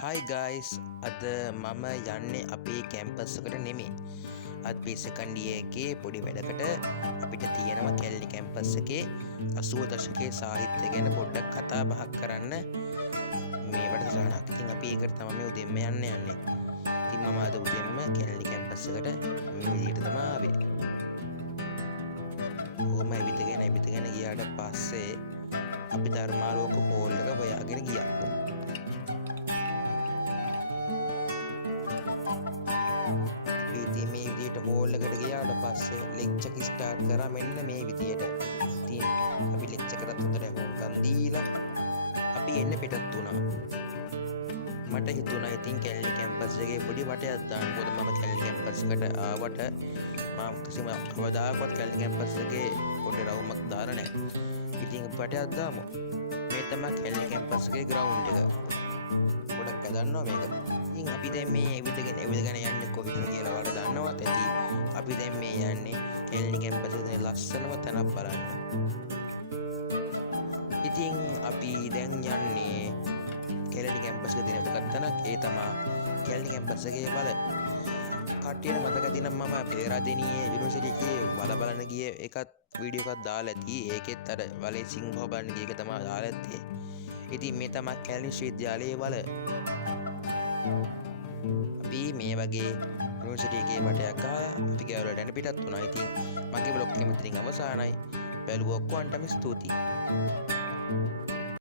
Hi guys, අද මම යන්නේ අපේ කැම්පස් එකට නෙමෙයි. අද මේ සෙකන්ඩ් ඉයර් එකේ පොඩි වැඩකට අපිට තියෙනවා කැලණි කැම්පස් එකේ 80 දශකයේ සාහිත්‍ය ගැන පොඩ්ඩක් කතා බහක් කරන්න මේ වැඩසටහනක්. ඉතින් අපි ඒකට තමයි මේ උදෙන්ම යන්නේ. ඉතින් මම අද උදෙන්ම කැලණි කැම්පස් එකට මේ විදිහට තමයි ආවේ. කොහොම ඇවිදගෙන ගියාට පස්සේ අපි ධර්මාලෝක හෝල් එක හොයාගෙන ගියා. මේ විදියට හෝල් එකට ගියාට පස්සේ ලෙක්චර් එක ස්ටාර්ට් කරා මෙන්න මේ විදියට. ඉතින් අපි ලෙක්චර් එකට හොඳට හොම්කම් දීලා අපි එන්න පිටත් වුණා. මට හිතුණා ඉතින් කැලණි කැම්පස් එකේ පොඩි වටයක් දාන්න. මොකද මම කැලණි කැම්පස් එකට ආවට මම කිසිම අවදාකවත් කැලණි කැම්පස් එකේ පොඩි රවුමක් දාලා නැහැ. ඉතින් වටයක් දාමු. මේ තමයි කැලණි කැම්පස් එකේ ග්‍රවුන්ඩ් එක. පොඩක් හදන්නවා මේක. ඉතින් අපි දැන් මේ ඇවිදගෙන යන්නේ කොහෙද කියලා ඔයාලා දන්නවත් ඇති. අපි දැන් මේ යන්නේ කැලණි කැම්පස් එකේ තියෙන ලස්සනම තැනක් බලන්න. ඉතින් අපි දැන් යන්නේ කැලණි කැම්පස් එකේ තියෙන එකක් තැනක්. ඒ තමයි කැලණි කැම්පස් එකේ වල. කට්ටියට මතක තියෙනවා මම පෙරදිනියේ යුනිවර්සිටි එකේ වල බලන්න ගිය එකත් වීඩියෝ එකක් දාලා ඇති. ඒකෙත් අර වලේ සිංහව බලන්න ගිය එක තමයි දාලා ඇත්තේ. ඉතින් මේ තමයි කැලණි විශ්වවිද්‍යාලයේ වල. අපි මේ වගේ යුනිවර්සිටි එකේ වටයක් ගහලා අපි ගෙවලට යන පිටත් වුණා. ඉතින් මගේ බ්ලොග් එක මෙතනින් අවසానයි. බැලුවා ඔක්කොන්ටම ස්තුතියි.